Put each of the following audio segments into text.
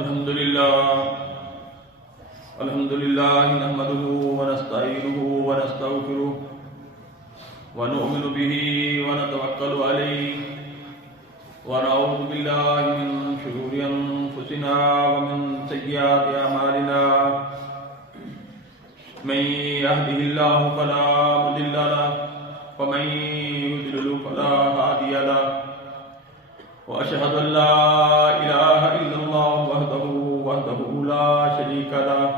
الحمد لله نحمده ونستعينه ونستغفره ونؤمن به ونتوكل عليه ونعوذ بالله من شرور أنفسنا ومن سيئات أعمالنا من يهده الله فلا مضل له ومن يضلل فلا هادي له وأشهد أن لا إله إلا الله وحده لا شريك له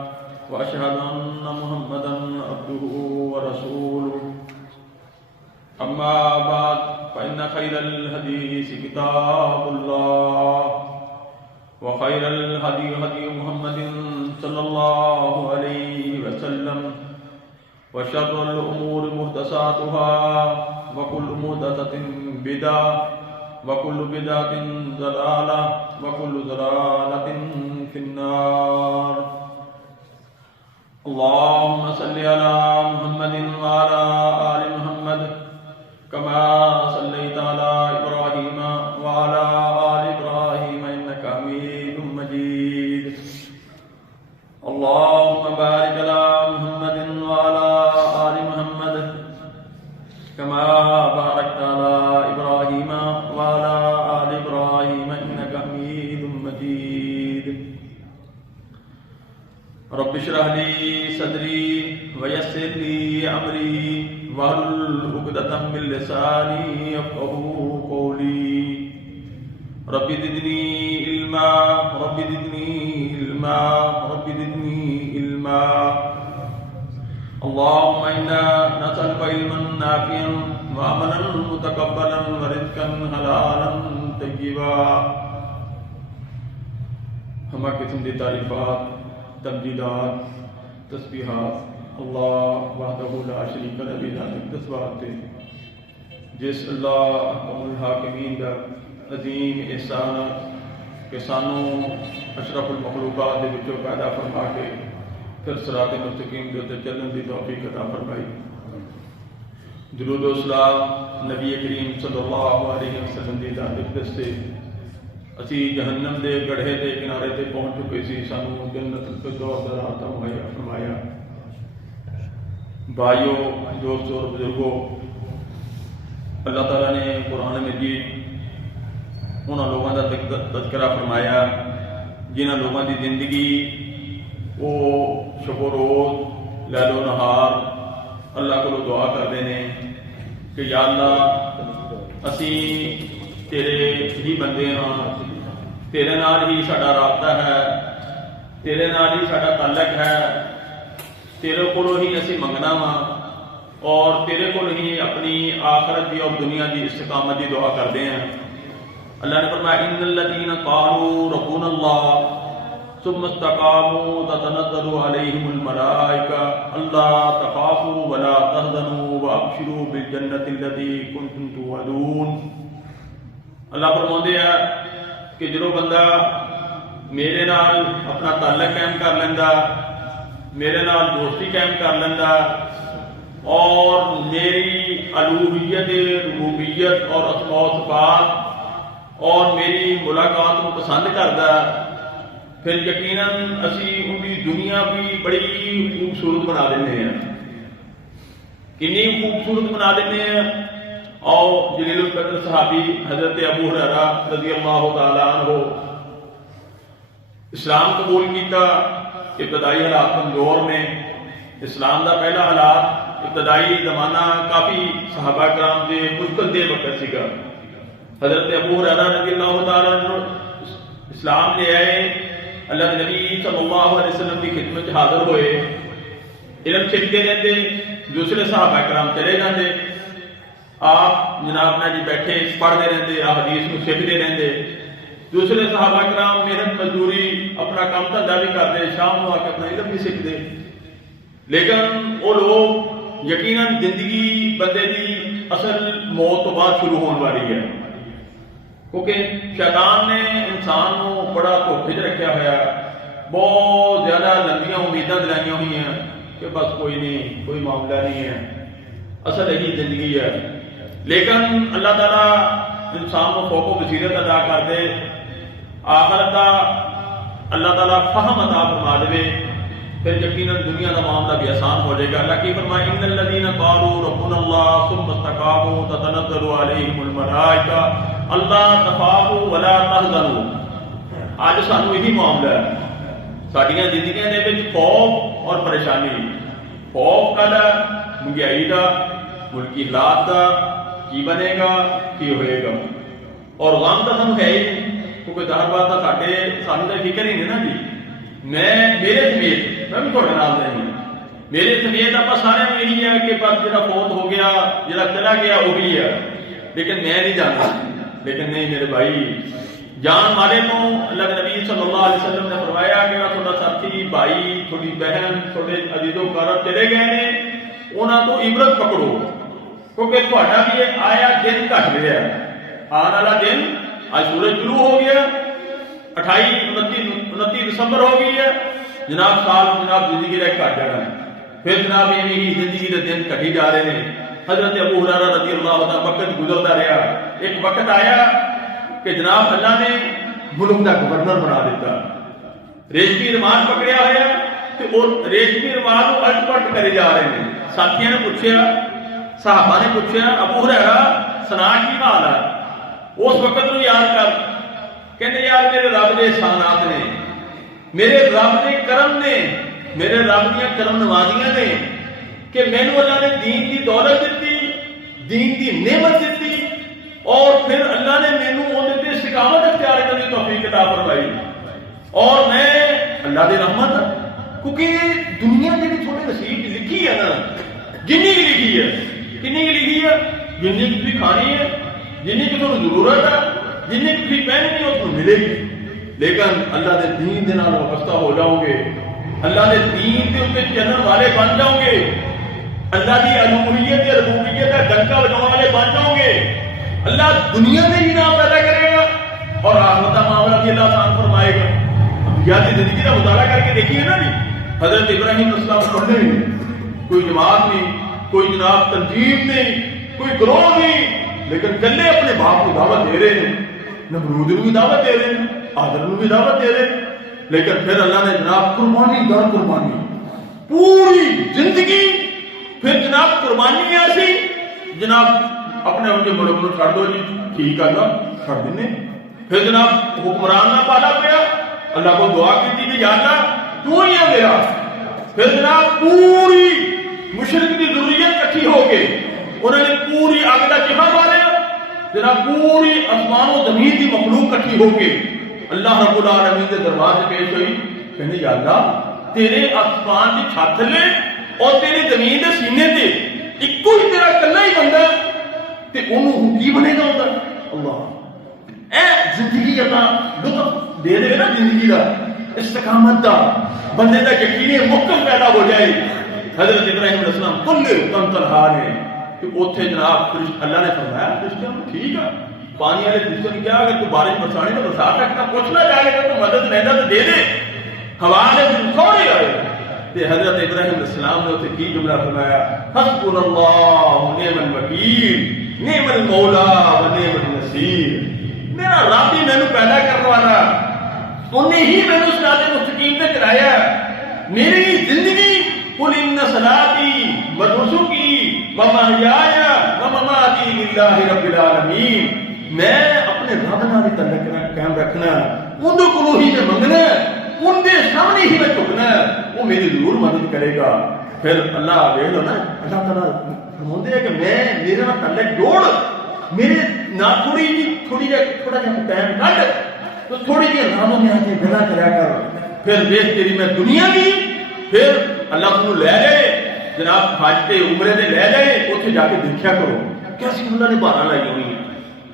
وأشهد أن محمدا عبده ورسوله أما بعد فإن خير الحديث كتاب الله وخير الهدي هدي محمد صلى الله عليه وسلم وشر الأمور محدثاتها وكل محدثة بدعة وكل بدعة ضلالة وكل ضلالة في النار. اللهم صل على محمد وعلى آل محمد كما صليت على إبراهيم وعلى آل إبراهيم إنك حميد مجيد. اللهم بارك على محمد وعلى آل محمد كما باركت على إبراهيم وعلى آل إبراهيم إنك حميد مجيد. رب اشرح لي صدري ويسر لي أمري واحلل عقدة من لساني يفقهوا قولي. رب زدني علما رب زدني علما رب زدني علما. اللهم إنا نسألك علما نافعا وعملا متقبلا ورزقا حلالا طيبا. ہمہ قسم دی تعریفات، تمجیدات، تسبیحات اللہ وحدہ لا شریک لہ دی ذات واسطے جس اللہ احکم الحاکمین دا عظیم احسان کہ سانوں اشرف المخلوقات دے وچوں پیدا فرما کے پھر صراط مستقیم دے تے چلن دی توفیق عطا فرمائی. درود و سلام نبی کریم صلی اللہ علیہ وسلم دی ذات اقدس سے اسی جہنم دے گڑھے دے کنارے تے پہنچ چکے سی. سانوں جنت الفردوس دا راہ مہیا فرمایا. بھائیو، دوستو اور بزرگو، اللہ تعالیٰ نے قرآن مجید انہاں لوگوں کا تذکرہ فرمایا جنہاں لوگوں کی زندگی وہ شب و روز لیل و نہار اللہ کو دعا کرتے ہیں کہ یا اللہ اسی تیرے ہی بندے ہاں، تیرے نال ہی ساڈا رابطہ ہے، تیرے نال ہی ساڈا تعلق ہے، تیرے کو ہی اسی منگنا وا اور تیرے کو ہی اپنی آخرت دی اور دنیا دی استقامت دی دعا کرتے ہیں. اللہ نے فرمایا ان الذین قالوا ربنا اللہ ثم استقاموا تتنزل علیہم الملائکہ الا تخافوا ولا تحزنوا وابشروا بالجنۃ التي کنتم توعدون. اللہ فرماتے ہیں کہ جو بندہ میرے نال اپنا تعلق قائم کر لینا، میرے نال دوستی قائم کر لینا اور میری الوہیت، ربوبیت اور اسماء و صفات اور میری ملاقات کو پسند کرتا، پھر یقیناً اسی ان کی دنیا بھی بڑی خوبصورت بنا دینے ہیں. کنی خوبصورت بنا دینے ہیں. اور جلیل القدر صحابی حضرت ابو ہریرہ رضی اللہ تعالیٰ عنہ اسلام قبول کیتا ابتدائی حالات کمزور میں. اسلام دا پہلا حالات ابتدائی زمانہ کافی صحابہ کرام دے مشکل دے وقت سیگا. حضرت ابو ہریرہ رضی اللہ تعالیٰ عنہ اسلام لے آئے، اللہ کے نبی صلی اللہ علیہ وسلم کی خدمت حاضر ہوئے، علم سیکھتے رہتے، دوسرے صحابہ کرام چلے جاتے، آپ جناب نے جی بیٹھے پڑھتے رہتے، آپ حدیث کو سیکھتے رہتے. دوسرے صحابہ کرام محنت مزدوری اپنا کام دھندا بھی کرتے، شام کو آ کے اپنا علم بھی سیکھتے. لیکن وہ لوگ یقیناً زندگی بندے دی اصل موت تو بعد شروع ہونے والی ہے، کیونکہ شیطان نے انسان کو بڑا دھوکے چ رکھا ہوا، بہت زیادہ لمبیاں امیداں دلائیاں ہوئی ہیں کہ بس کوئی نہیں، کوئی معاملہ نہیں ہے، اصل یہی زندگی ہے. لیکن اللہ تعالیٰ انسان کو فوق و بصیرت ادا کر دے، آخرت کا اللہ تعالیٰ فہم عطا فرما دے پھر یقیناً دنیا کا معاملہ بھی آسان ہو جائے گا. اللہ کی فرمائے ان الذین قالوا ربنا اللہ ثم استقاموا تتنزل علیہم الملائکہ اللہ تخافوا ولا تحزنوا. آج سانو یہی معاملہ ہے ساڈیاں زندگیاں دے وچ خوف اور پریشانی. خوف کا مہنگائی کا ملکی حالات کا کی بنے گا کی ہوئے گا, اور غم تو سانو ہے ہی نہیں کیونکہ ظاہر بات ہے سانو تو فکر ہی نہیں نا جی. میرے سمیت میں بھی تھوڑے نال نہیں, میرے سمیت آپ سارے میں یہی ہے کہ بس جڑا فوت ہو گیا جڑا چلا گیا وہی ہے, لیکن میں نہیں جانتا. لیکن نہیں میرے بھائی, جان مارے تو اللہ کے نبی صلی اللہ علیہ وسلم نے فرمایا کہ تھوڑا ساتھی بھائی تھوڑی بہن تھوڑے عزیز و اقارب چلے گئے نے انہاں تو عبرت پکڑو کیونکہ تھوڑا بھی یہ آیا دن گھٹ رہا ہے. آنے والا دن آج سورج شروع ہو گیا 29 دسمبر ہو گئی ہے جناب, سال جناب زندگی کا گھٹ جانا ہے. پھر جناب یہ زندگی کے دن گھٹی جا رہے ہیں. حضرت ابو ہریرہ رضی اللہ عنہ وقت گزرتا رہا, ایک وقت آیا کہ جناب اللہ نے ملک کا گورنر بنا دیتا. ریشمی رومان پکڑیا ہوا کہ اور ریشمی رومان کو الٹ پلٹ کرے جا رہے ہیں. ساتھیوں نے پوچھا, صحابہ نے پوچھا ابو ہریرہ سنا کی حال ہے. اس وقت کو یاد کر کہتے یار میرے رب کے احسانات نے, میرے رب کے کرم نے, میرے رب دیا کرم نوازیاں نے کہ مینوں اللہ نے دین کی دولت دیتی, دین کی نعمت دیتی, اور پھر اللہ نے مینوں اودے تے استقامت اختیار کرنے کی توفیق عطا فرمائی. اور میں اللہ دی رحمت کیونکہ دنیا کے بھی تھوڑے نصیب لکھی ہے نا, جنی کی لکھی ہے کنی کی لکھی ہے, جنی کی بھی کھانی ہے, جنی کی تمہیں ضرورت ہے, جنی کی بھی پہننی ہے وہ تمہیں ملے گی. لیکن اللہ کے دین دے نال وابستہ ہو جاؤ گے, اللہ کے دین کے اوپر چلن والے بن جاؤ گے, اللہ کی الوہیت اور ربوبیت کا ڈنکا بجانے والے بن جاؤ گے, اللہ دنیا میں بھی نام پیدا کرے گا اور آخرت کا معاملہ بھی اللہ آسان فرمائے گا. انبیاء کی زندگی کا مطالعہ کر کے دیکھیے نا جی, حضرت ابراہیم علیہ السلام پڑھنے نہیں, کوئی جماعت نہیں, کوئی جناب تنظیم نہیں, کوئی گروہ نہیں, لیکن کلے اپنے باپ کو دعوت دے رہے ہیں, نمرود کو بھی دعوت دے رہے ہیں, آدم کو بھی دعوت دے رہے ہیں. لیکن پھر اللہ نے جناب قربانی در قربانی پوری زندگی, پھر جناب قربانی ایسی جناب اپنے ان کے ملک کو چھڑ دو جی, ٹھیک ہے نا چھڑ دینے. پھر جناب حکمران نہ پالا پیا, اللہ کو دعا کی تھی کہ یا اللہ تو ہی ہے میرا. پھر جناب پوری مشرق کی ضروریت کٹھی ہو کے انہوں نے پوری آگ کا چہا ماریا, جناب پوری آسمان و زمین کی مخلوق کٹھی ہو کے اللہ رب العالمین کے دربار سے پیش ہوئی. کہنے یا اللہ تیرے آسمان کی چھت لے اور تیری زمین کے سینے تے ایک ہی تیرا کلا ہی بندہ تے انہوں کی بنے گا ہوتا. اللہ اے زندگی عطا لطف دے دے نا, زندگی کا استقامت دا بندے دا یقین محکم پیدا ہو جائے. حضرت ابراہیم علیہ السلام کل تن تنہا نے کہ اوتھے جناب اللہ نے فرمایا فرشتوں ٹھیک ہے پانی والے فرشتوں نے کیا اگر تو بارش برسانی تو برسا سکتا, پوچھنا چاہے گا تو مدد لینا تو دے دے, ہوا نے سونے آئے. تے حضرت ابراہیم علیہ السلام نے اوتھے کی جملہ فرمایا حسبنا اللہ نعم الوکیل نعم المولا و نعم النصیر. میرا رب ہی مینوں پیدا کرنے والا, انہیں ہی مینوں صراط مستقیم تے چلایا. میری زندگی قل ان صلاتی و نسکی و محیای و مماتی للہ رب العالمین. میں اپنے رب نال تعلق قائم رکھنا, اندے کولوں ہی میں منگنا, اندے سامنے ہی میں جھکنا, وہ میری ضرور مدد کرے گا. پھر اللہ دیکھ لو نا, اللہ تعالیٰ فرماتے ہیں کہ میں میرے نال تعلق جوڑ, میرے نہ تھوڑا جا ٹائم کٹ تو تھوڑی جی راموں میں آ کے گلا کرا کر, پھر دیکھ تیری میں دنیا کی, پھر اللہ تمہیں لے جائے جناب حج تے عمرے تے لے جائے, اتنے جا کے دیکھا کرو کیسی اللہ نے بہانہ لائی ہوئی ہے.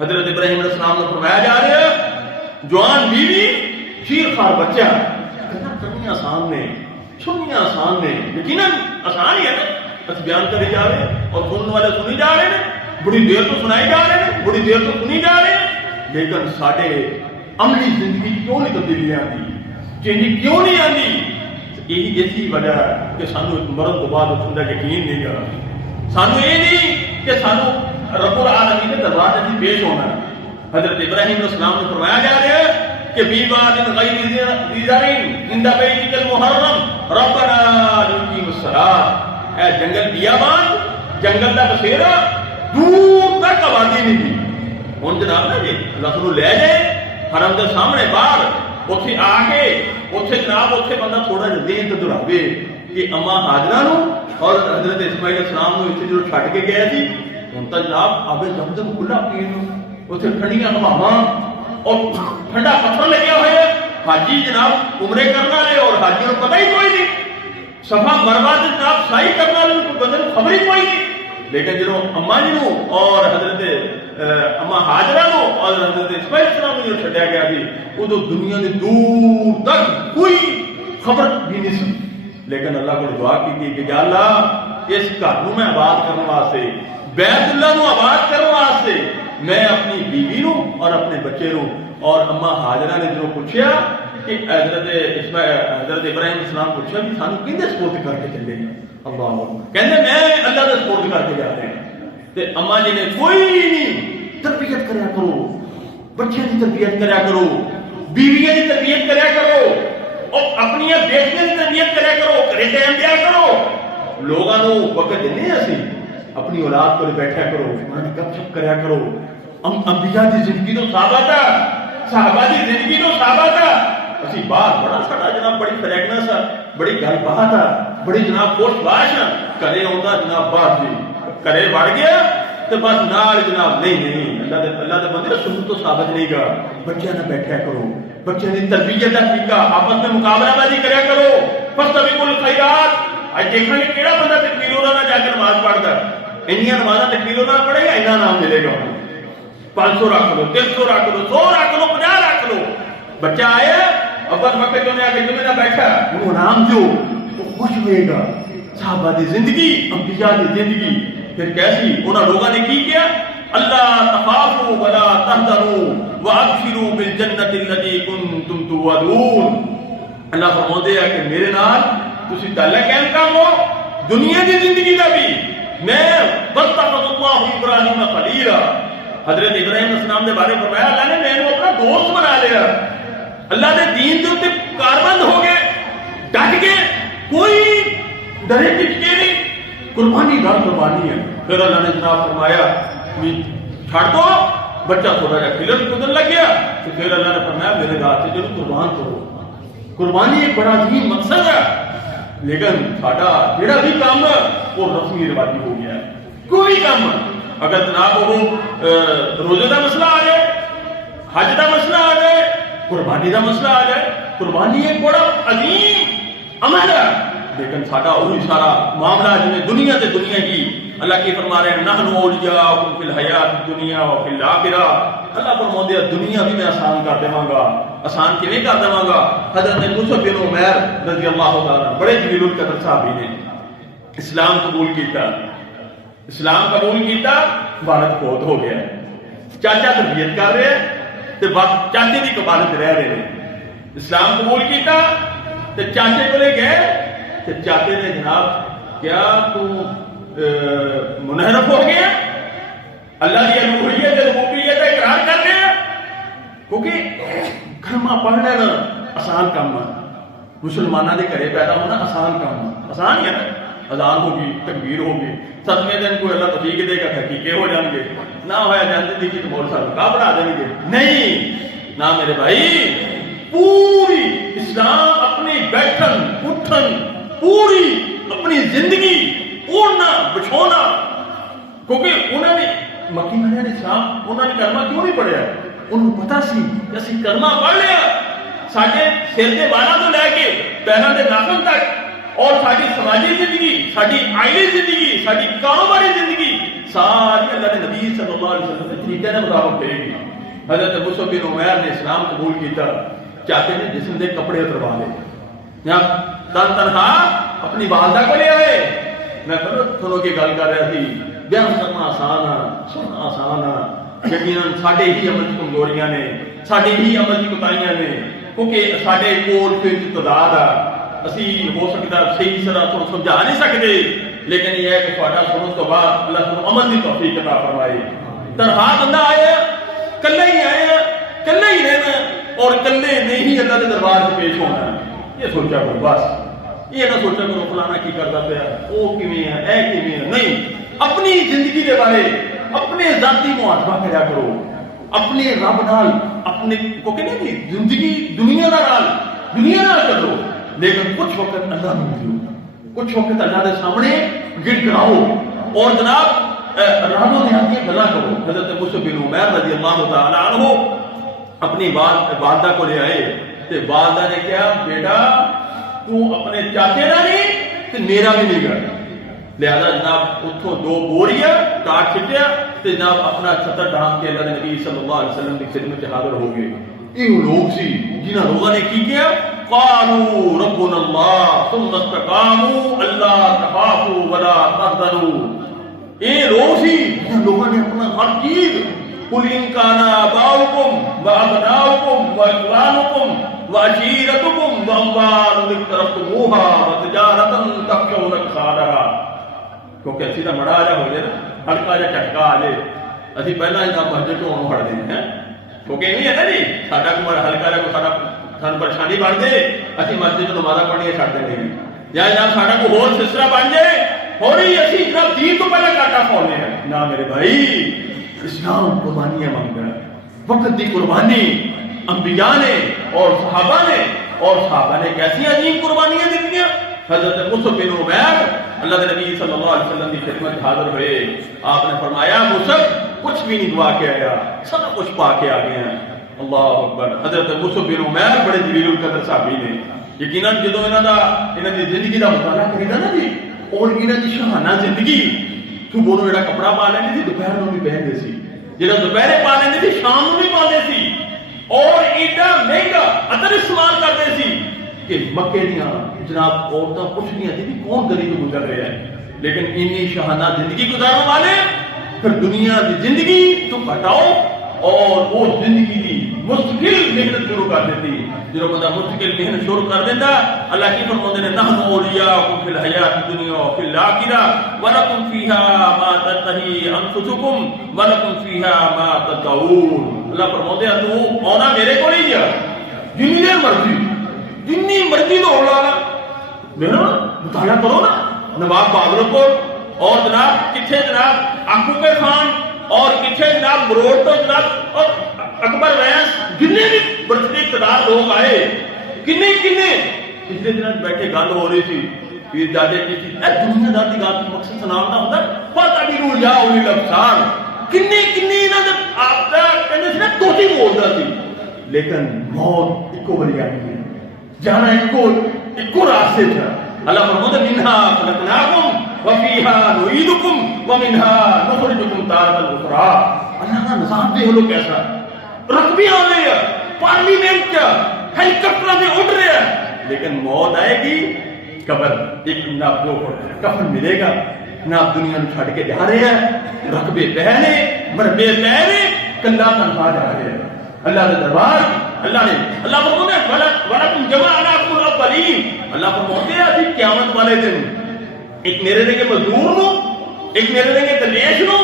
حضرت ابراہیم علیہ السلام نے فرمایا جا رہا ہے جوان بیوی شیر خار بچہ, کرنی آسان نے, سننی آسان نے, یقیناً آسان ہی ہے نا, بس بیان کرے جا رہے ہیں اور سننے والے سنی جا رہے ہیں, بڑی دیر تو سنائی جا رہے ہیں, بڑی دیر تو سنی جا رہے ہیں. لیکن ساڈے عملی زندگی کیوں نہیں تبدیلی آتی, چینج کیوں نہیں آتی؟ یہی اسی وجہ ہے کہ سانو مرن تو بعد اس کا یقین نہیں گا. سانو یہ نہیں کہ سانو رب العالمین کے دربار میں پیش ہونا. حضرت ابراہیم علیہ السلام نے فرمایا جا رہا ہے کہ کہ بیواد غیر ذی زرعین عند بیتک المحرم ربنا لیقیموا الصلاۃ، اے جنگل بیابان، جنگل دا بسیرا، دور تک آبادی نہیں تھی. ہوں جناب نا جی اللہ تعالیٰ لے جائے حرم دے سامنے باہر، اتنے آ کے اتنے جناب اتنے بندہ تھوڑا جہا دین تو دہراوے کہ اما ہاجرہ نو اور حضرت اسماعیل السلام نو اتنے جو چھڈ کے گیا سی، ہوں تو جناب آبے زمزم کھلا پین، اتنے ٹھنڈیاں ہواواں اور ٹھنڈا پتھر لگیا ہوا ہے. حاجی جناب عمرے کرنے والے اور حاجیوں کو پتہ ہی کوئی نہیں، صفا مروا سے جناب سائی کرنے والے کو بدل خبر ہی کوئی نہیں. لیکن جب اما جی نو اور حضرت اما ہاجرہ نو اور حضرت اسماعیل السلام نو جو چھڈیا گیا سی، ادو دنیا دے دور تک کوئی خبر بھی نہیں سی. لیکن اللہ کو دعا کی کہ یا اللہ اس گھر نو میں آباد کرنے واسطے، بیت اللہ نو آباد کرنے واسطے میں اپنی بیوی نو اور اپنے بچے نو، اور اما ہاجرہ نے جو پوچھا کہ حضرت ابراہیم السلام پوچھا کہ سانو کہندے سپورٹ کر کے چلے، اللہ کہندے میں اللہ دا سپورٹ کر کے جا رہے ہیں. تے اما جی نے کوئی نہیں، تربیت کریا کرو، بچے کی تربیت کریا کرو، بیویاں کی تربیت کریا کرو، اور اپنی بیٹیاں کی تربیت کریا کرو، گھرے ٹائم دیا کرو. لوگاں نو وقت دینے اسی اپنی اولاد کو بیٹھا کرو، انہاں دی گپ شپ کریا کرو. انبیاء دی زندگی تو ثابت ہے، صحابہ دی زندگی تو ثابت ہے. اسی باہر بڑا سارا جناب بڑی فریگنس ہے، بڑی گل بات ہے، بڑی جناب پوش باش ہے. کرے آندا جناب باہر جی کرے وڑ گیا تو بس نال جناب نہیں اللہ دے بندے سنت تو ثابت نہیں گا. بچیاں نہ بیٹھیا کرو، بچیاں دی تربیت دا طریقہ آپس میں مقابلہ بازی کریا کرو. فاستبقوا الخیرات. اج دیکھیں گے کیڑا بندہ تکبیر اللہ جا کے نماز پڑھتا ہے. انیاں نمازاں تکبیر اللہ پڑھے گا اینا نام ملے گا. 500 رکھ لو، 300 رکھ لو، 100 رکھ لو، 50 رکھ لو. بچہ آیا اول وقت جو نے آ کے جمعے نہ بیٹھا وہ نام جو وہ خوش ہوئے گا. صحابہ دی زندگی، انبیاء دی زندگی پھر کیسی؟ انہاں لوگاں نے کی کیا؟ اللہ تخافوا ولا تحزنوا وابشروا بالجنۃ التي كنتم توعدون. اللہ فرماتے ہیں کہ میرے نال تسی تعلق قائم کرو دنیا دی زندگی دا بھی. میں واتخذ اللہ ابراہیم خلیلا، حضرت ابراہیم السلام دے بارے فرمایا اللہ نے میں نے اپنا دوست بنا لیا. اللہ نے دین دے اوپر کاربند ہو گئے، ڈٹ گئے، کوئی ڈرے ٹکے نہیں. قربانی دار قربانی ہے. پھر اللہ نے جناب فرمایا چھڑ دو، بچہ تھوڑا جا کھلن کودن لگ گیا تو پھر اللہ نے فرمایا میرے ہاتھ سے جو قربان کرو. قربانی ایک بڑا عظیم مقصد ہے، لیکن ساڈا جڑا بھی کام ہے وہ رسمی رواجی ہو گیا ہے. کوئی کام اگر جناب وہ روزے کا مسئلہ آ جائے، حج کا مسئلہ آ جائے، قربانی کا مسئلہ آ جائے، قربانی ایک بڑا عظیم عمل ہے. لیکن ساڈا وہی سارا معاملہ جنہیں دنیا سے دنیا کی. اللہ کی فرما رہے ہیں نحن اولیاؤکم فی الحیات الدنیا وفی الآخرہ. اللہ فرماتے ہیں دنیا بھی میں آسان کر دوں گا. آسان کیویں کر دوں گا؟ حضرت مصعب بن عمیر رضی اللہ تعالیٰ بڑے جلیل القدر صحابی نے اسلام قبول کیتا. اسلام قبول کیتا، والد فوت ہو گیا، چاچا تربیت کر رہے تے چاچے کی کفالت رہ رہے ہیں. اسلام قبول کیتا تے چاچے کو لے گئے تے چاچے نے جناب کیا تو منحرف ہو گیا، اللہ کی الوہیت ربوبیت کا اقرار کر گیا. کیونکہ کلمہ پڑھ لینا آسان کام ہے، مسلمانوں کے گھرے پیدا ہونا آسان کام ہے. آسان ہے نا، اذان ہوگی، تکبیر ہوگی، 7ویں دن کوئی اللہ توفیق دے گا حقیقے ہو جائیں گے، نہ ہوا جانتے دیکھی تو مول صاحب کا بنا دیں گے. نہیں نہ میرے بھائی، پوری اسلام اپنی بیٹھن اٹھن پوری اپنی زندگی اوڑھنا بچھونا. کیونکہ انہوں نے مکی منیا نے اسلام انہوں نے کلمہ کیوں نہیں پڑھیا؟ انہوں پتا سی کہ اسی کلمہ پڑھ لیا ساڈے سر دے والاں تو لے کے پیراں دے ناخن تک، اور ساری سماجی زندگی، ساری آئلی زندگی، ساری کاروباری زندگی ساری اللہ کے نبی صلی اللہ علیہ وسلم کے طریقے کے مطابق کرے گی. حضرت مصعب بن عمیر نے اسلام قبول کیتا، چاہتے نے جسم دے کپڑے اتروا لے یا تنہا اپنی والدہ کو لے آئے. میں تھوڑوں کی گل کر رہا تھی، بیان کرنا آسان ہے، سننا آسان ہے. یقیناً ساڈے ہی عمل کی کمزوریاں نے، ساڈے ہی عمل کی کوتاہیاں نے، کیونکہ ساڈے کول پھر تعداد ہے. اسی ہو سکتا صحیح طرح تو سمجھا نہیں سکتے، لیکن یہ ہے کہ تھوڑا سننے تو بعد اللہ تعالیٰ عمل کی توفیق عطا فرمائے. تنہا بندہ آیا، کلے ہی آیا، کلے ہی رہنا، اور کلے نہیں ہی اللہ کے دربار سے پیش ہونا ہے۔ یہ سوچا کرو بس، یہ نہ سوچا کرو فلانا کی کرتا پیا، وہ کیویں ہے، اے کیویں ہے، نہیں، اپنی زندگی کے بارے اپنے ذاتی محاسبہ کریا کرو، اپنے رب نال اپنے کو کہنے کی زندگی دنیا نال کرو، لیکن کچھ وقت اللہ نو دیو، کچھ وقت اللہ کے سامنے گڑ گڑاؤ اور جناب رازو نیاز کی گلا کرو۔ حضرت مصعب بن عمیر رضی اللہ تعالی عنہ اپنی والدہ کو لے آئے تے والدہ نے کہا بیٹا تو اپنے چاچے کا نہیں تے میرا بھی نہیں کر، لہذا جناب اتھوں 2 بوریاں کاٹ چھٹیا تے جناب اپنا چھتر ڈھانپ کے اللہ کے نبی صلی اللہ علیہ وسلم کی خدمت میں حاضر ہو گئے۔ یہ لوگ سی جنہاں لوگوں نے کی کیا، قالوا ربنا اللہ ثم استقاموا الا تخافوا ولا تحزنوا، یہ لوگ سی جن لوگوں نے اپنا ہر چیز قل ان کان آباؤکم وابناؤکم واخوانکم وعشیرتکم واموال اقترفتموها وتجارۃ تخشون کسادها، کیونکہ اسی کا مڑا آ ہو جائے نا، ہلکا جا جھٹکا آ جائے، اسی پہلا ہی مسجد تو ہٹ دیں ہیں، کیونکہ یہ ہے نا جی ساڈا کوئی ہلکا جا کوئی سانو پریشانی بن دے اسی مسجد نمازاں پڑھنی چھڈ دیں گے، یا جناب ساڈا کوئی ہور سلسلہ بن جائے اور ہی اسی جناب دین تو پہلے کاٹا کھولنے ہیں۔ نہ میرے بھائی، اسلام قربانیاں مانگتا ہے، وقت دی قربانی انبیاء نے اور صحابہ نے کیسی عظیم قربانیاں دی ہیں۔ حضرت مصعب بن عمیر اللہ کے نبی صلی اللہ علیہ وسلم کی خدمت میں حاضر ہوئے، آپ نے فرمایا مصعب کچھ بھی نہیں دعا کے آیا، سب کچھ پا کے آ گئے ہیں۔ اللہ اکبر۔ حضرت مصعب بن عمیر بڑے جلیل القدر صحابی نے، یقیناً جدوں انہاں دی زندگی دا مطالعہ کریدا نا جی، اور انہاں دی شاہانہ زندگی، صبح نوں جڑا کپڑا پا لیندے سی دوپہر نوں بھی پہنتے سی، جڑا دوپہرے پا لیندے سی شام نوں بھی پاندے سی، اور ایڈا مہنگا عطر استعمال کرتے سی کہ مکے دیاں جناب عورتاں پوچھدیاں سی کہ کون گلی تو گزر رہا ہے، لیکن انی شاہانہ زندگی گزارنے والے پھر دنیا کی زندگی تو ہٹاؤ اور وہ زندگی دی مستقل محنت شروع کر دیتی۔ جو بندہ مستقل محنت شروع کر دیتا، اللہ کی فرماتے ہیں نحن اولیاؤکم فی الحیات الدنیا وفی الآخرہ ولکم فیہا ما تشتہی انفسکم ولکم فیہا ما تدعون۔ اللہ فرماتے ہیں تو آنا میرے کو نہیں جا، جنی مرضی تو ہونا میرا مطالعہ کرو نا، نواب بہادر اور جناب کتھے جناب آکو کے خان اور کتھے جناب بروڑ تو جناب اور اکبر ویس جننے بھی بڑے اقتدار لوگ آئے، کنے پچھلے دن بیٹھے گل ہو رہی تھی پیر جاجے کی تھی، اے دنیا دار دی گل مقصد سناؤ نہ ہوندا فاتبروا یا اولی الابصار، کنے انہاں دے آپ دا کہندے سی نا توتی بولدا سی، لیکن موت اکو باری آئی ہے، جانا اکو راستے تھا۔ اللہ فرماتا ہے منہا خلقناکم وفیہا نعیدکم ومنہا نخرجکم تارۃ اخری۔ اللہ کا نظام دے لو کیسا، رقبی آ رہے ہیں، پارلیمنٹ ہیلی کاپٹر میں اڑ رہے ہیں، لیکن موت آئے گی قبر، ایک ناب دو کفن ملے گا، ناب دنیا میں چھڑ کے جا رہے ہیں، رقبے پہنے مربے پہنے کندھا تنخواہ جا رہے ہیں اللہ کے دربار۔ اللہ نے اللہ فرماتے ہیں وَلَكُمْ جَمَعْنَاكُمُ الْأَوَّلِينَ، اللہ فرماتے ہیں ابھی قیامت والے دن ایک میرے لگے مزدور نو، ایک میرے لگے درویش نو،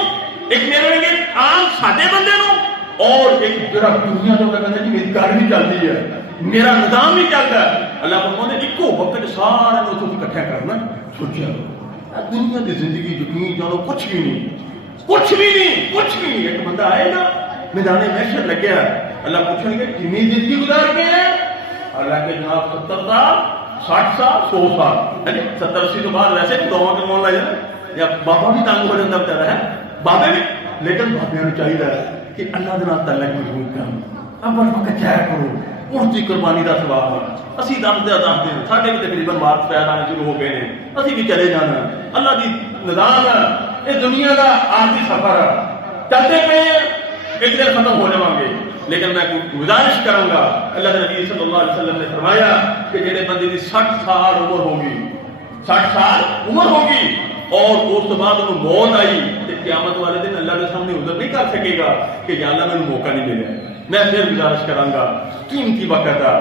ایک میرے لگے عام سادے بندے نو، اور ایک جڑا دنیا تو کہتا ہے کہ میری کار بھی چلتی ہے، میرا نظام بھی چلتا ہے۔ اللہ فرماتے ہیں اکو وقت سارے نو تو اکٹھا کرنا، سوچیا دنیا کی زندگی یقین جانو کچھ بھی نہیں۔ ایک بندہ آئے گا میدان محشر لگیا، اللہ پوچھیں گے کتنی زندگی گزار کے ہیں، اللہ کے جناب 70 سال 60 سال 100 سال، 70-80 تو بعد ویسے بھی دعا کے مون لگ جائے، یا بابا بھی تنگ ہو جاتا بچارا ہے، بابے بھی، لیکن بابے نے چاہیے کہ اللہ دے نال تعلق مضبوط کرو، اب وقت کیا کرو، اڑتی قربانی کا ثواب ہے۔ اسی دم دے دیں ساڈے بھی تقریباً مارچ پیدا آنے شروع ہو گئے ہیں، اسی بھی چلے جانا، اللہ دی نظام ہے، یہ دنیا کا عارضی سفر ہے، چلتے پہ ایک دن ختم ہو جاؤں گے، لیکن میں گزارش کروں گا، اللہ کے نبی صلی اللہ علیہ وسلم نے فرمایا کہ جڑے بندے کی 60 سال عمر ہوگی، 60 سال عمر ہوگی اور اس بعد انہوں موت آئی تو قیامت والے دن اللہ کے سامنے عذر نہیں کر سکے گا کہ یا اللہ میں موقع نہیں ملے۔ میں پھر گزارش کروں گا قیمتی وقت ہے،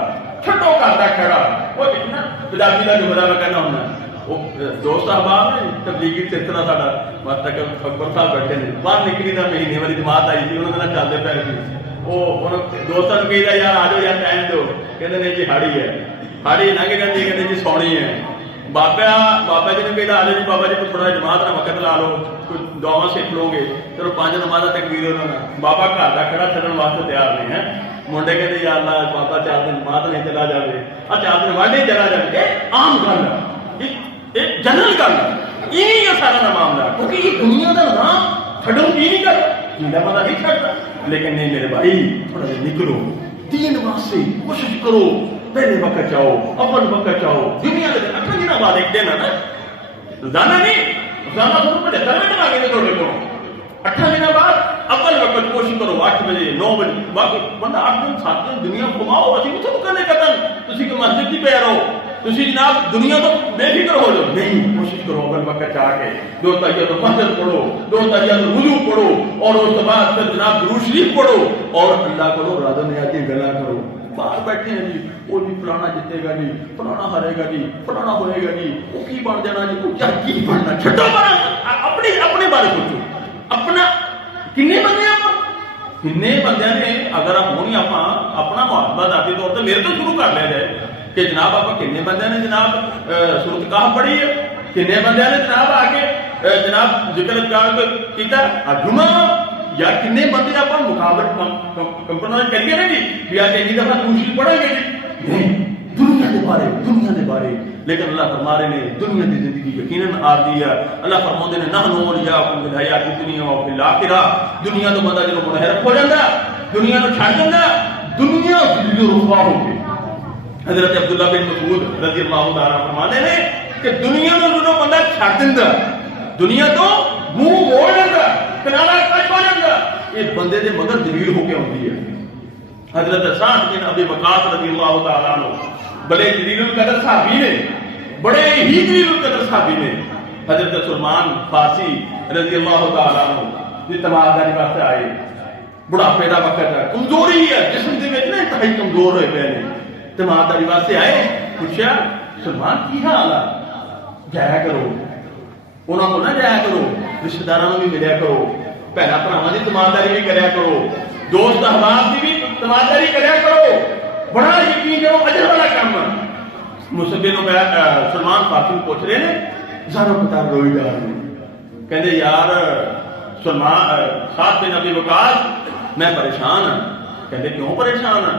چھٹو کرتا کھڑا وہ کتنا پنجابی کا جو بڑا میں کہنا ہونا وہ دوست احباب نے تبلیغی سلسلہ ساڈا مستقل اکبر صاحب بیٹھے نے، باہر نکلی نہ مہینے والی جماعت آئی تھی، انہوں نے چلتے پہ وہ دوستوں کو کہتا یار آ جاؤ یار ٹائم دو، کہتے نہیں جی ہاڑی ہے، ہاڑی نہ کہ کہتے جی سونی ہے۔ بابا جی نے کہا آ جاؤ جی بابا جی کو تھوڑا جماعت نہ وقت لا لو، کچھ دعوا سیکھ لو گے، چلو 5 نمازاں تکبیر ہونا۔ بابا گھر کا کھڑا چلن واسطے تیار نہیں ہے۔ منڈے کہتے یا اللہ بابا 4 دن جماعت نہیں چلا جائے، 4 دن واڈے چلا جائے، عام گل ہے، ایک جنرل گل ہے، یہ نہیں ہے سارا معاملہ، کیونکہ یہ دنیا کا نظام چھڈو کی نہیں کرتا، جیندہ بندہ نہیں چھڈتا۔ لیکن نہیں میرے بھائی، تھوڑا جہا نکلو، دین واسطے کوشش کرو، پہلے وقت چاہو، اول وقت چاہو۔ دنیا کے 8 دن بعد ایک دن ہے نا، روزانہ نہیں، روزانہ تو 75 منٹ آگے تھے تھوڑے کو، 8 دن بعد اول وقت کوشش کرو 8 بجے 9 بجے، باقی بندہ 8 دن 7 دن دنیا گھماؤ، اسی کو تو کرنے قدم تسی کہ مسجد کی پہ رہو، تسی جناب دنیا تو بے فکر ہو جاؤ، نہیں کوشش کرو اول وقت چاہ کے 2 تحیات مسجد پڑھو، 2 تحیات وضو پڑھو، اور اس کے بعد پھر جناب درود شریف پڑھو، اور اللہ کو راضی نیاتی گلا کرو۔ باہر بیٹھے ہیں جی، وہ جی فلانا جیتے گا جی، فلانا ہارے گا جی، فلانا ہوئے گا جی، وہ کی بن جانا جی، کیا کی بننا، چھٹو اپنے بارے سوچو، اپنا کنے بندے آپ کنے بندے نے اگر آپ ہونی آپ اپنا محاسبہ ذاتی طور پر میرے تو شروع کر لیا جائے کہ جناب آپ کنے بندے نے جناب سورت کہف پڑھی ہے، کنے بندے نے جناب آگے جناب ذکر اذکار کیتا جمعہ، یا کنے بندے آپ مقابل کمپرومائز کریے نا جی بھی آج ایک دفعہ دوسری پڑھیں گے جی، نہیں دنیا کے بارے لیکن اللہ فرما رہے ہیں دنیا کی زندگی یقیناً عارضی ہے۔ اللہ فرماتے ہیں نحن اولیاؤکم فی الحیاۃ الدنیا وفی الآخرہ، دنیا تو بندہ جب منحرف ہو جاتا، دنیا تو چھڑ جاتا، دنیا ذلیل و رسوا ہو گئی۔ حضرت عبداللہ بن مسعود رضی اللہ تعالیٰ فرماتے ہیں کہ دنیا تو جو بندہ چھڑ دیتا، دنیا تو منہ موڑ دیتا، کنارہ کش ہو جاتا، یہ بندے دے مگر ذلیل ہو کے ہوتی ہے۔ حضرت سعد بن ابی وقاص رضی اللہ تعالیٰ عنہ بڑے جلیل القدر صحابی نے، بڑے ہی جلیل القدر صحابی نے، حضرت سلمان فارسی رضی اللہ تعالیٰ عنہ جی تمہاری واسطے آئے، بڑھاپے کا وقت ہے، کمزوری ہے، جسم کے وچ انتہائی کمزور ہوئے پے نے، تمہاری واسطے آئے، پوچھا سلمان کی حال ہے، جایا کرو انہوں کو نہ جایا کرو، رشتہ داراں بھی ملیا کرو، بھیناں بھراواں دی تمہاری بھی کریا کرو، دوست احباب کی بھی تمہاری کریا کرو، بڑا یقین جو اجر والا کام ہے۔ مصطفی نو سلمان فارسی پوچھ رہے ہیں زارو پتا روئی جا رہے ہیں، کہندے یار سلمان سعد بن ابی وقاص میں پریشان ہوں، کہندے کیوں پریشان ہیں؟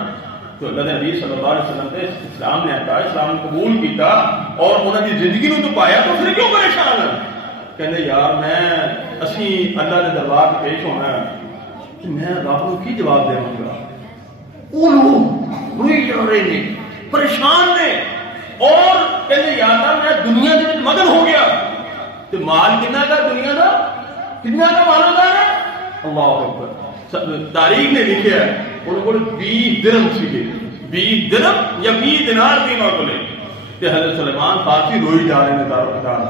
تو اللہ نبی صلی اللہ علیہ وسلم نے اسلام نے آتا، اسلام نے قبول کیتا اور انہوں نے زندگی نو تو پایا، تو پھر کیوں پریشان ہیں؟ کہندے یار میں اسی اللہ نے دربار میں پیش ہونا ہے، میں رب کو کی جواب دے گا؟ وہ لوگ روئی جا رہے ہیں، پریشان نے، اور کہتے یار میں دنیا کے مگن ہو گیا، تو مال کنا کا دنیا کا کتنا کا مال ہوتا ہے؟ اللہ اکبر، تاریخ نے لکھا ہے انہوں کو 20 درہم سیکھے، 20 درہم یا 20 دینار کی نوٹ لے، کہ حضرت سلیمان فارسی روئی جا رہے ہیں دارو کتار۔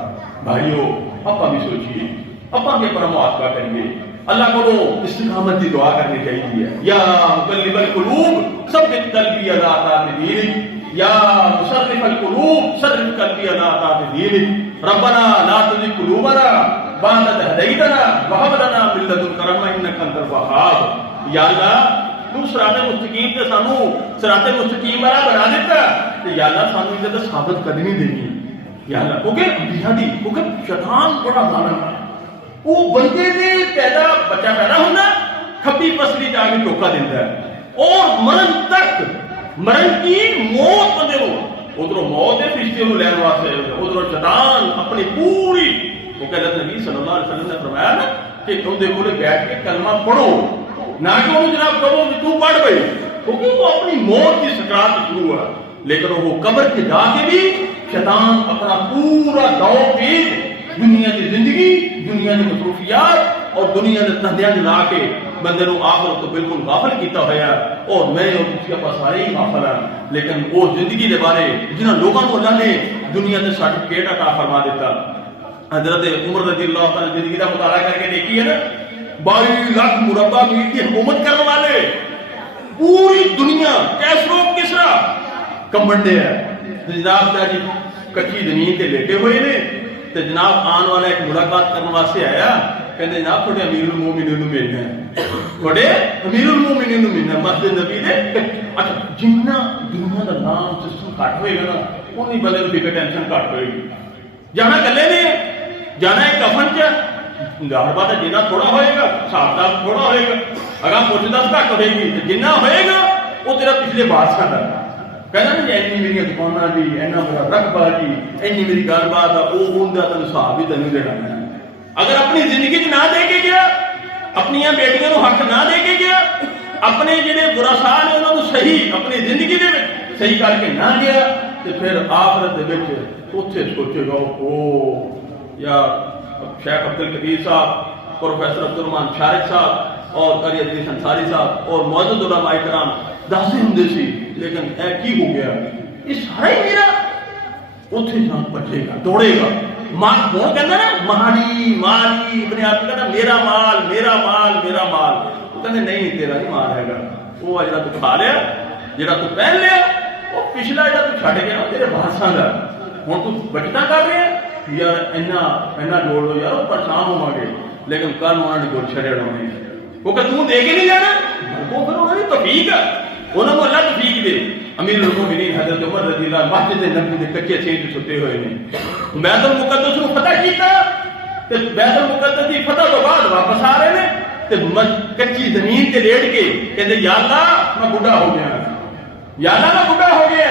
بھائیو اپا بھی سوچیے، اپا بھی اپنا محاسبہ کریے، اللہ کو استقامت کی دعا کرنی چاہیے، یا مقلب القلوب ثبت قلبی علی طاعت دینک، یا مصرف القلوب صرف قلبی علی طاعت دینک، ربنا لا تزغ قلوبنا بعد إذ هديتنا وهب لنا من لدنك رحمة إنك أنت الوهاب۔ یا اللہ تو صراط مستقیم تے سانو صراط مستقیم والا بنا دیتا، تے یا اللہ سانو یہ تے ثابت کرنی دینی، یا اللہ کیونکہ انبیاء دی، کیونکہ شیطان بڑا ظالم ہے، وہ بندے نے بچہ پیدا ہونا کھبی پسلی جا کے ٹوکا دیتا ہے، اور مرن تک، مرن کی موت بندے کو، ادھر موت ہے فرشتے کو لین واسطے، ادھر شیطان اپنی پوری، وہ کہ حضرت نبی صلی اللہ علیہ وسلم نے فرمایا نا کہ تم دے کولے بیٹھ کے کلمہ پڑھو، نہ کہ انہوں جناب کہو کہ تو پڑھ گئی، کیونکہ وہ اپنی موت کی سکرات شروع ہوا، لیکن وہ قبر کے جا کے بھی شیطان اپنا پورا دور پیش دنیا کی زندگی، دنیا کی مصروفیات اور دنیا کے دھندیاں لا کے بندے نو آخرت تو بالکل غافل کیتا ہوا، اور میں اور اس کے پاس سارے ہی غافل ہیں، لیکن وہ زندگی دے بارے جنہاں لوگوں کو اللہ نے دنیا کے سرٹیفکیٹ عطا فرما دیتا۔ حضرت عمر رضی اللہ تعالیٰ زندگی کا مطالعہ کر کے دیکھی ہے نا، 22 لاکھ مربع میل کی حکومت کرنے والے، پوری دنیا کیسرو کسرا کمبنڈے ہیں، جناب جی کچی زمین تے لیٹے ہوئے نے، تو جناب آن والا ایک ملاقات کرنے واسطے آیا، کہندے جناب تھوڑے امیر المومنین نوں ملنا ہے، تھوڑے امیر المومنین نوں ملنا مسجد نبی دے۔ اچھا جنہ دنیا دا نام سسٹم گھٹ ہوئے گا نا اونی بندے نوں فکر ٹینشن گھٹ ہوئے گی۔ جانا کلے نہیں، جانا ہے کفن چ، ظاہر بات ہے جنہ تھوڑا ہوئے گا حساب کتاب تھوڑا ہوئے گا، اگر پوچھ دس گھٹ ہوئے گی تو جنہ ہوئے گا وہ تیرا پچھلے بادشاہ کا کہنا نہیں اینی میری دکاناں جی، اینا میرا رقبہ جی، اینی میری گل بات ہے، وہ اوندا تینوں حساب ہی تینوں دینا ہے۔ اگر اپنی زندگی چ نہ دے کے گیا، اپنی بیٹیاں نوں حق نہ دے کے گیا، اپنے جڑے براساں نے انہاں نوں صحیح اپنی زندگی دے وچ صحیح کر کے نہ گیا تے پھر آخرت دے وچ اوتھے سوچے گا او یا شیخ عبد القدیر صاحب، پروفیسر عبد الرحمان شارق صاحب اور قاری حدیث انصاری صاحب اور معزز علماء کرام دسدے ہوندے سی، لیکن اے کی ہو گیا؟ یہ سارا ہی میرا اتنے جان بچے گا، دوڑے گا۔ مال کون کہنا نا مالی مالی، ابن عربی کہنا میرا مال میرا مال میرا مال، وہ کہتے نہیں تیرا نہیں مال ہے گا، وہ جڑا تو کھا لیا، جڑا تو پہن لیا، وہ پچھلا جڑا تو چھڈ گیا تیرے وارثاں دا، ہن تو بچتا کر رہے ہیں یار اینا جوڑ لو یار، پریشان ہوا گے، لیکن کل انہوں نے گل چھڑے ہونے وہ کہ تم دے کے نہیں جانا، وہ پھر انہوں نے توفیق ہے، انہوں نے اللہ توفیق دے۔ امیر المومنین حضرت عمر رضی اللہ مسجد نبوی دے کچے سینٹ ستے ہوئے نے، بیت المقدس نو فتح کیتا تے بیت المقدس دی فتح تو بعد واپس آ رہے نے تے کچی زمین تے لیٹ کے کہندے یا اللہ میں بڈھا ہو گیا، یا اللہ میں بڈھا ہو گیا۔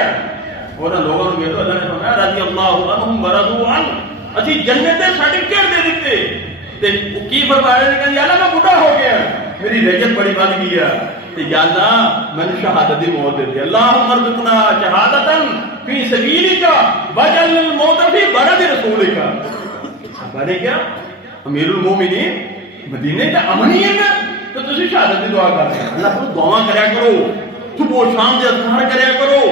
انہاں لوگوں نے کہا اللہ نے فرمایا رضی اللہ عنہم ورضوا عنہ، اسی جنت دے سرٹیفکیٹ دے دیتے تے کی فرمایا نے کہ یا اللہ میں بڈھا ہو گیا، میری رجت بڑی بن گئی ہے تے یا اللہ میں نے شہادت دی موت دے دی، اللہم ارزقنا شہادتا فی سبیلک وجعل الموت فی بلد رسولک۔ صحابہ نے کیا امیر المومنین مدینے کا امن ہی ہے تو تسی شہادت دی دعا کر رہے ہیں، اللہ کو دعا کریا کرو، صبح و شام دے اذکار کریا کرو،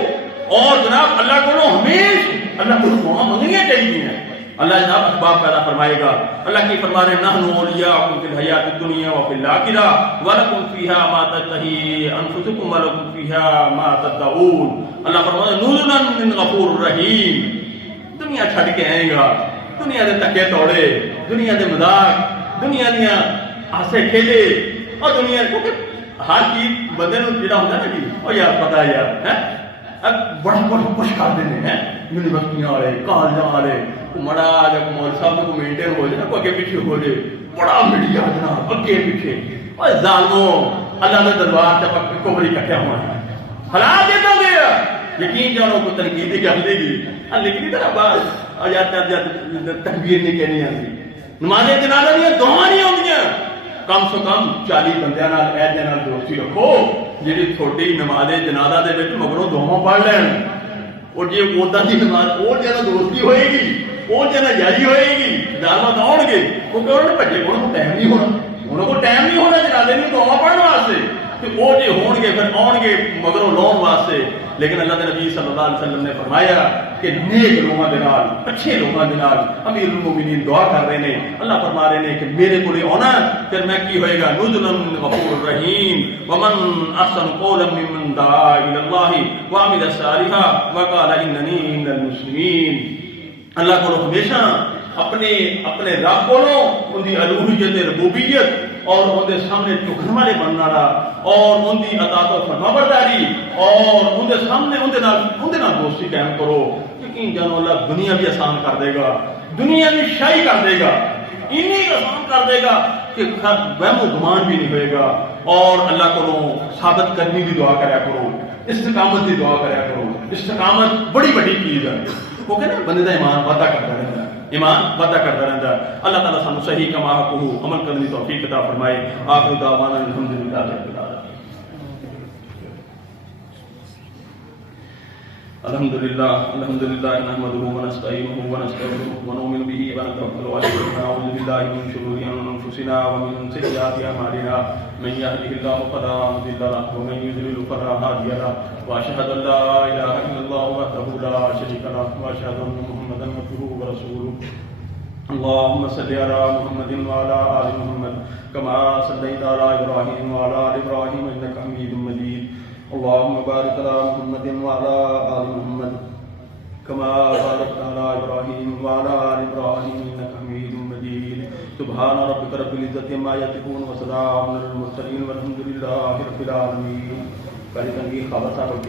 اور جناب اللہ کو ہمیشہ اللہ کو دعا مانگنی چاہیے۔ اللہ جناب اسباب پیدا فرمائے گا، اللہ کی فرما رہے نحن اولیاءکم فی الحیات الدنیا وفی الاخرہ ولکم فیہا ما تشتہی انفسکم ولکم فیہا ما تدعون۔ اللہ فرما رہے نزلا من غفور رحیم۔ دنیا چھڑ کے آئے گا، دنیا دے تکے توڑے، دنیا دے مذاق، دنیا دیا ہاسے کھیلے، اور دنیا ہر چیز بندے نوں جڑا ہوندا نا جی او یار پتہ یار بڑا بڑا خوش کر دینے ہیں یونیورسٹیاں والے کالجاں والے، مڑا جب مول صاحب کو مینٹین ہو جائے کوئی اگے پیچھے ہو جائے بڑا میڈیا جناب اگے پیچھے، اور ظالموں اللہ کے دربار سے پک کو بڑی کٹیا ہوا ہے حالات یہ تو گیا یقین جانو کو تنقید کر دے گی لیکن ادھر بات تکبیر نہیں کہنی آتی، نماز جنازہ نہیں دعا نہیں ہوندیاں، کم سے کم 40 بندیاں نال ایدے نال دوستی رکھو جی تھوڑی نماز جنازہ دے وچ مگروں دعا پڑھ لین، اور جی اودا دی نماز اور جنا دوستی ہوئے گی اور جنا یاری ہوئے گی دعوت آؤ گے کیونکہ انہوں نے بھجے کو ٹائم نہیں ہونا، انہوں کو ٹائم نہیں ہونا جنازے میں دعا پڑھنے واسطے، تو وہ جی ہون گے پھر آؤ گے مگروں لون واسطے۔ لیکن اللہ کے نبی صلی اللہ علیہ وسلم نے فرمایا کہ نیک لوگوں کے نال اچھے لوگوں کے نال امیر المومنین دعا کر رہے ہیں، اللہ فرما رہے ہیں کہ میرے کو آنا پھر میں کی ہوئے گا نزلا من غفور رحیم ومن احسن قولا ممن دعا الی اللہ وعمل صالحا وقال اننی من المسلمین۔ اللہ کو ہمیشہ اپنے رب کو ان کی الوہیت ربوبیت اور ان کے سامنے جھکن والے بننا اور ان کی اطاعت و فرمانبرداری اور ان کے سامنے ان کے دوستی قائم کرو، یقین جانو اللہ دنیا بھی آسان کر دے گا، دنیا بھی شاہی کر دے گا، انہی آسان کر دے گا کہ وہم و گمان بھی نہیں ہوئے گا، اور اللہ کو ثابت کرنے کی دعا کریا کرو، استقامت کی دعا کریا کرو۔ استقامت بڑی بڑی چیز ہے، وہ کہنا بندے کا ایمان وعدہ کرتا رہتا ہے، ایمان وعدہ کرتا رہتا ہے۔ اللہ تعالیٰ سانو صحیح کما کو عمل کرنے کی توفیق عطا فرمائے۔ آخر دعوانا الحمدللہ رب العالمین۔ الحمدللہ نحمده ونستعینه ونستغفره ونؤمن به ونتوکل علیہ ونعوذ باللہ من شرور انفسنا ومن سیئات اعمالنا من یهده اللہ فلا مضل له ومن یضلل فلا هادی له واشهد ان لا الہ الا اللہ وحدہ لا شریک له واشهد ان محمدا عبدہ ورسولہ۔ اللهم صل على محمد وعلى آل محمد كما صليت على إبراهيم وعلى آل إبراهيم إنك حميد مجيد۔ اللهم بارك على محمد وعلى آل محمد كما باركت على إبراهيم وعلى آل إبراهيم إنك حميد مجيد۔ سبحان ربک رب العزت عما یصفون وسلام علی المرسلین والحمد للہ رب العالمین۔ قاری تنقید خالد صاحب